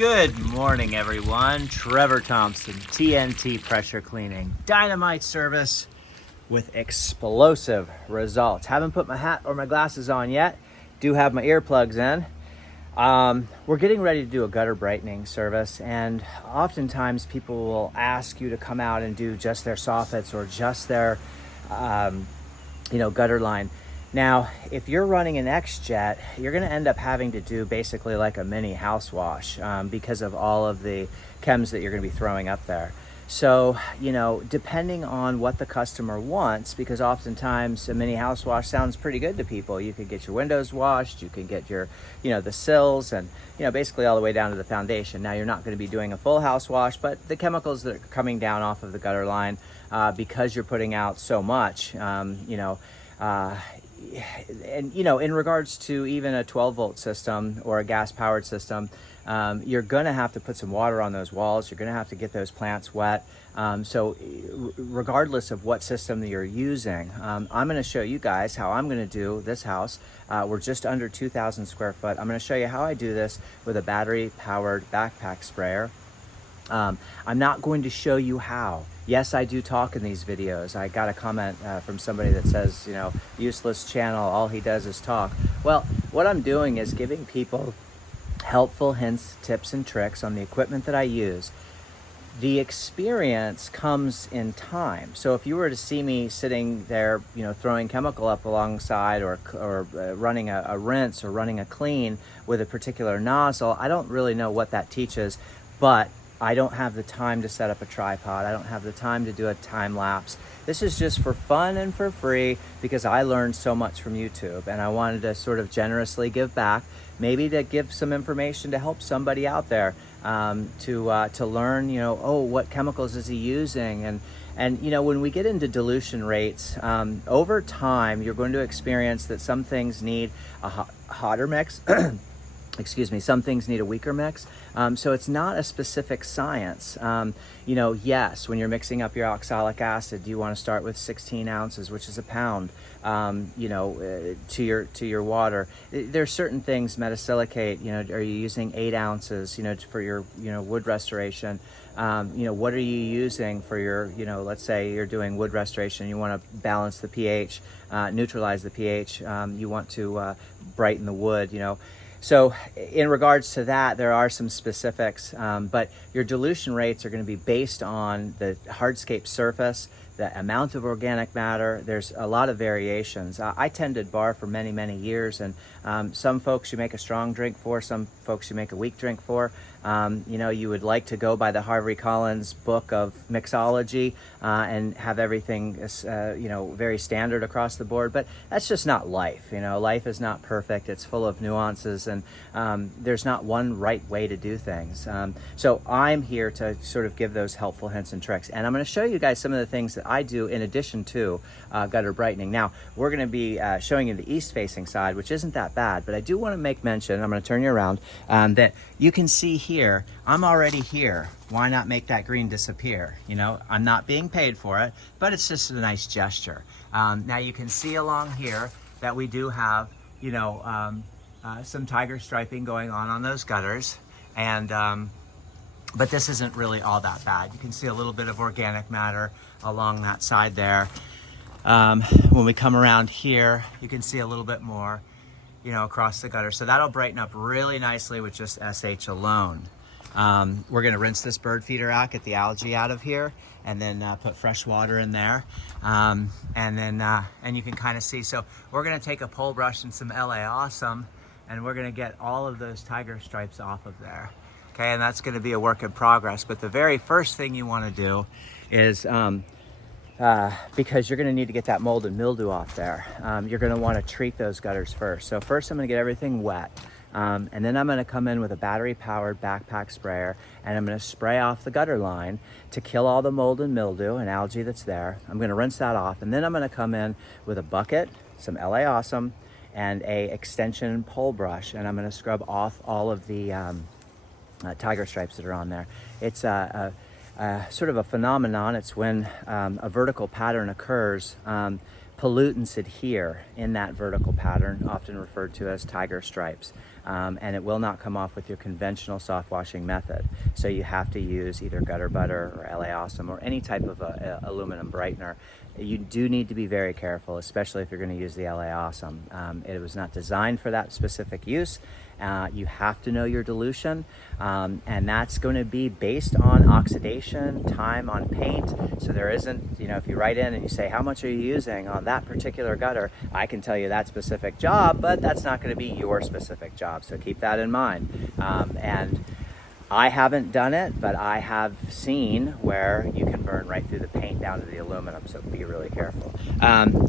Good morning, everyone. Trevor Thompson, TNT Pressure Cleaning, dynamite service with explosive results. Haven't put my hat or my glasses on yet. Do have my earplugs in. We're getting ready to do a gutter brightening service, and oftentimes people will ask you to come out and do just their soffits or just their, gutter line. Now, if you're running an X-Jet, you're going to end up having to do basically like a mini house wash because of all of the chems that you're going to be throwing up there. So, depending on what the customer wants, because oftentimes a mini house wash sounds pretty good to people. You could get your windows washed, you can get your, the sills and, basically all the way down to the foundation. Now, you're not going to be doing a full house wash, but the chemicals that are coming down off of the gutter line, because you're putting out so much, and in regards to even a 12-volt system or a gas-powered system, you're going to have to put some water on those walls. You're going to have to get those plants wet. So regardless of what system that you're using, I'm going to show you guys how I'm going to do this house. We're just under 2,000 square foot. I'm going to show you how I do this with a battery-powered backpack sprayer. I'm not going to show you how. Yes, I do talk in these videos. I got a comment from somebody that says, useless channel, all he does is talk. Well, what I'm doing is giving people helpful hints, tips, and tricks on the equipment that I use. The experience comes in time. So if you were to see me sitting there, throwing chemical up alongside or running a rinse or running a clean with a particular nozzle, I don't really know what that teaches, but I don't have the time to set up a tripod. I don't have the time to do a time lapse. This is just for fun and for free because I learned so much from YouTube, and I wanted to sort of generously give back, maybe to give some information to help somebody out there to learn, what chemicals is he using, and when we get into dilution rates, over time you're going to experience that some things need a hotter mix. Some things need a weaker mix. So it's not a specific science. Yes, when you're mixing up your oxalic acid, you want to start with 16 ounces, which is a pound, to your water. There's certain things, metasilicate, are you using 8 ounces, for your, wood restoration? What are you using for your, let's say you're doing wood restoration, you want to balance the pH, neutralize the pH, you want to brighten the wood, So in regards to that, there are some specifics, but your dilution rates are going to be based on the hardscape surface, the amount of organic matter. There's a lot of variations. I tended bar for many, many years, and some folks you make a strong drink for, some folks you make a weak drink for. You would like to go by the Harvey Collins book of mixology and have everything, very standard across the board, but that's just not life. Life is not perfect. It's full of nuances, and there's not one right way to do things. So I'm here to sort of give those helpful hints and tricks, and I'm going to show you guys some of the things that I do in addition to gutter brightening. Now, we're going to be showing you the east-facing side, which isn't that bad, but I do want to make mention, I'm going to turn you around, that you can see here, I'm already here. Why not make that green disappear? I'm not being paid for it, but it's just a nice gesture. Now you can see along here that we do have, some tiger striping going on those gutters, and but this isn't really all that bad. You can see a little bit of organic matter along that side there. When we come around here, you can see a little bit more, across the gutter. So that'll brighten up really nicely with just SH alone. We're going to rinse this bird feeder out, get the algae out of here, and then put fresh water in there. And you can kind of see. So we're going to take a pole brush and some LA Awesome, and we're going to get all of those tiger stripes off of there. Okay, and that's going to be a work in progress. But the very first thing you want to do is, because you're going to need to get that mold and mildew off there, you're going to want to treat those gutters first. So first I'm going to get everything wet. And then I'm going to come in with a battery-powered backpack sprayer, and I'm going to spray off the gutter line to kill all the mold and mildew and algae that's there. I'm going to rinse that off, and then I'm going to come in with a bucket, some LA Awesome, and a extension pole brush, and I'm going to scrub off all of the tiger stripes that are on there. It's sort of a phenomenon. It's when a vertical pattern occurs, pollutants adhere in that vertical pattern, often referred to as tiger stripes. and it will not come off with your conventional soft washing method. So you have to use either gutter butter or LA Awesome or any type of aluminum brightener. You do need to be very careful, especially if you're going to use the LA Awesome. It was not designed for that specific use. You have to know your dilution, and that's going to be based on oxidation, time on paint. So there isn't, if you write in and you say, how much are you using on that particular gutter? I can tell you that specific job, but that's not going to be your specific job. So keep that in mind. And I haven't done it, but I have seen where you can burn right through the paint down to the aluminum, so be really careful.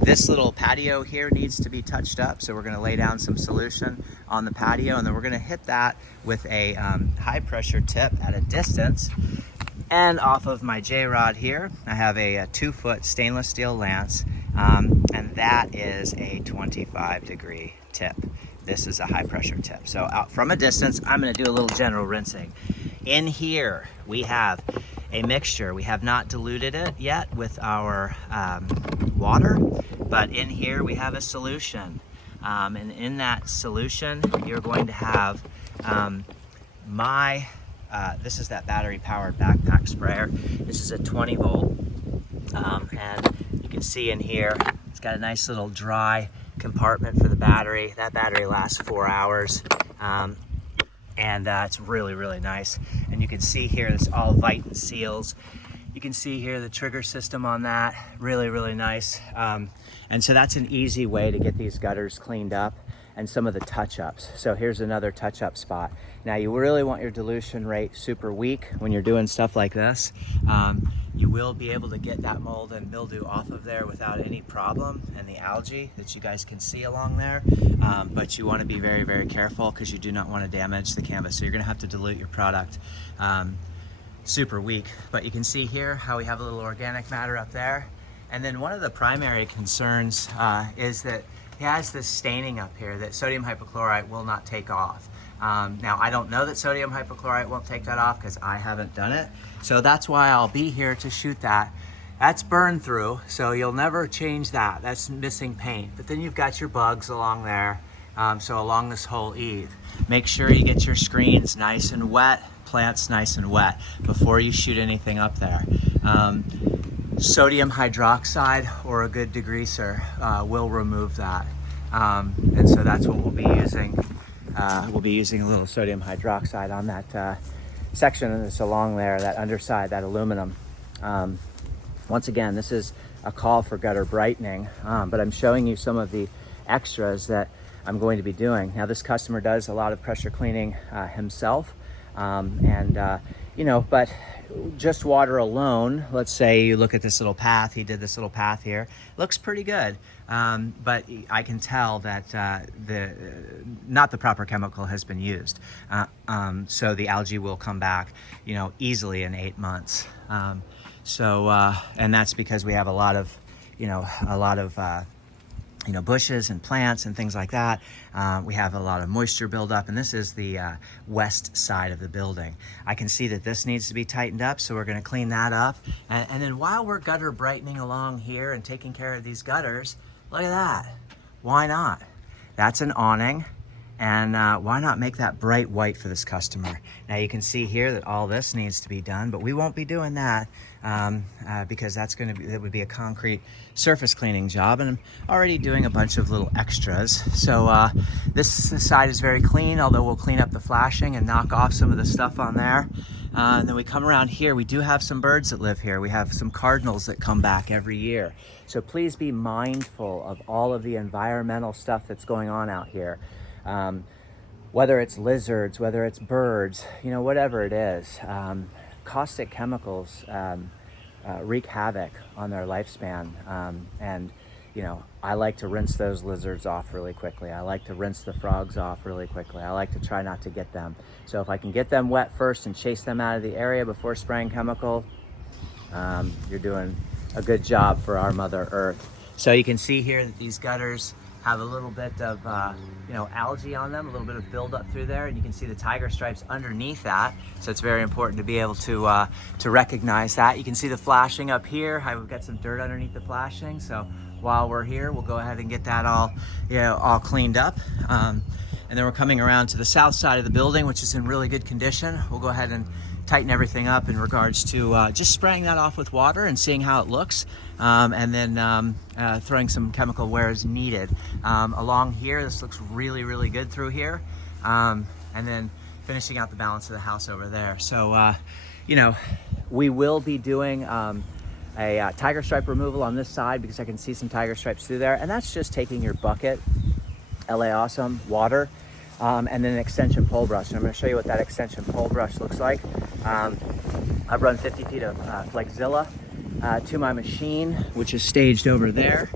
This little patio here needs to be touched up, so we're going to lay down some solution on the patio, and then we're going to hit that with a high pressure tip at a distance. And off of my J-rod here, I have a 2-foot stainless steel lance, and that is a 25-degree tip. This is a high pressure tip. So out from a distance, I'm going to do a little general rinsing. In here, we have a mixture. We have not diluted it yet with our water, but in here we have a solution. And in that solution, you're going to have this is that battery powered backpack sprayer. This is a 20 volt. And you can see in here, it's got a nice little dry compartment for the battery. That battery lasts 4 hours, and it's really, really nice. And you can see here, this all Viton seals. You can see here the trigger system on that, really, really nice. And so that's an easy way to get these gutters cleaned up and some of the touch-ups. So here's another touch-up spot. Now you really want your dilution rate super weak when you're doing stuff like this. You will be able to get that mold and mildew off of there without any problem, and the algae that you guys can see along there. But you want to be very, very careful because you do not want to damage the canvas. So you're going to have to dilute your product super weak. But you can see here how we have a little organic matter up there. And then one of the primary concerns is that it has this staining up here that sodium hypochlorite will not take off. Now, I don't know that sodium hypochlorite won't take that off because I haven't done it. So that's why I'll be here to shoot that. That's burn through, so you'll never change that. That's missing paint. But then you've got your bugs along there. So along this whole eave, make sure you get your screens nice and wet, plants nice and wet before you shoot anything up there. Sodium hydroxide or a good degreaser will remove that. And so that's what we'll be using. We'll be using a little sodium hydroxide on that section that's along there, that underside, that aluminum. Once again, this is a call for gutter brightening, but I'm showing you some of the extras that I'm going to be doing. Now, this customer does a lot of pressure cleaning himself, but just water alone, let's say you look at this little path, he did this little path here, looks pretty good, but I can tell that not the proper chemical has been used. So the algae will come back, easily in 8 months. And that's because we have a lot of bushes and plants and things like that. We have a lot of moisture buildup, and this is the west side of the building. I can see that this needs to be tightened up, so we're going to clean that up. And then while we're gutter brightening along here and taking care of these gutters, look at that. Why not? That's an awning. And why not make that bright white for this customer? Now you can see here that all this needs to be done, but we won't be doing that because that would be a concrete surface cleaning job, and I'm already doing a bunch of little extras. So this side is very clean, although we'll clean up the flashing and knock off some of the stuff on there. And then we come around here, we do have some birds that live here. We have some cardinals that come back every year. So please be mindful of all of the environmental stuff that's going on out here. Whether it's lizards, whether it's birds, whatever it is, caustic chemicals wreak havoc on their lifespan. I like to rinse those lizards off really quickly. I like to rinse the frogs off really quickly. I like to try not to get them. So if I can get them wet first and chase them out of the area before spraying chemical, you're doing a good job for our Mother Earth. So you can see here that these gutters have a little bit of algae on them, a little bit of buildup through there, and you can see the tiger stripes underneath that. So it's very important to be able to recognize that. You can see the flashing up here. I've got some dirt underneath the flashing. So while we're here, we'll go ahead and get that all cleaned up. And then we're coming around to the south side of the building, which is in really good condition. We'll go ahead and tighten everything up in regards to just spraying that off with water and seeing how it looks, and then throwing some chemical where is needed. Along here, this looks really, really good through here, and then finishing out the balance of the house over there. So, you know, we will be doing a tiger stripe removal on this side because I can see some tiger stripes through there, and that's just taking your bucket, LA Awesome, water, and then an extension pole brush. And I'm going to show you what that extension pole brush looks like. I've run 50 feet of Flexzilla to my machine, which is staged over there.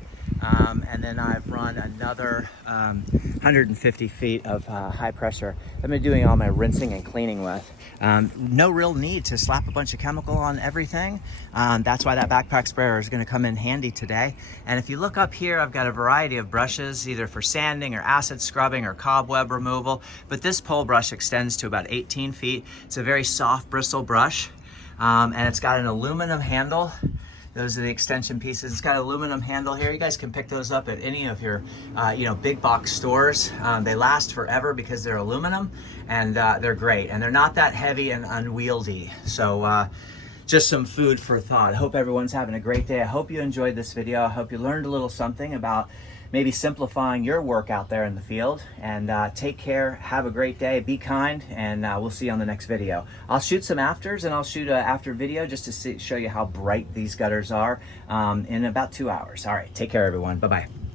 And then I've run another 150 feet of high pressure. I've been doing all my rinsing and cleaning with. No real need to slap a bunch of chemical on everything. That's why that backpack sprayer is going to come in handy today. And if you look up here, I've got a variety of brushes, either for sanding or acid scrubbing or cobweb removal. But this pole brush extends to about 18 feet. It's a very soft bristle brush, and it's got an aluminum handle. Those are the extension pieces. It's got an aluminum handle here. You guys can pick those up at any of your, you know, big box stores. They last forever because they're aluminum, and they're great. And they're not that heavy and unwieldy. So just some food for thought. I hope everyone's having a great day. I hope you enjoyed this video. I hope you learned a little something about maybe simplifying your work out there in the field. And take care, have a great day, be kind, and we'll see you on the next video. I'll shoot some afters, and I'll shoot an after video just to show you how bright these gutters are in about 2 hours. All right, take care everyone, bye-bye.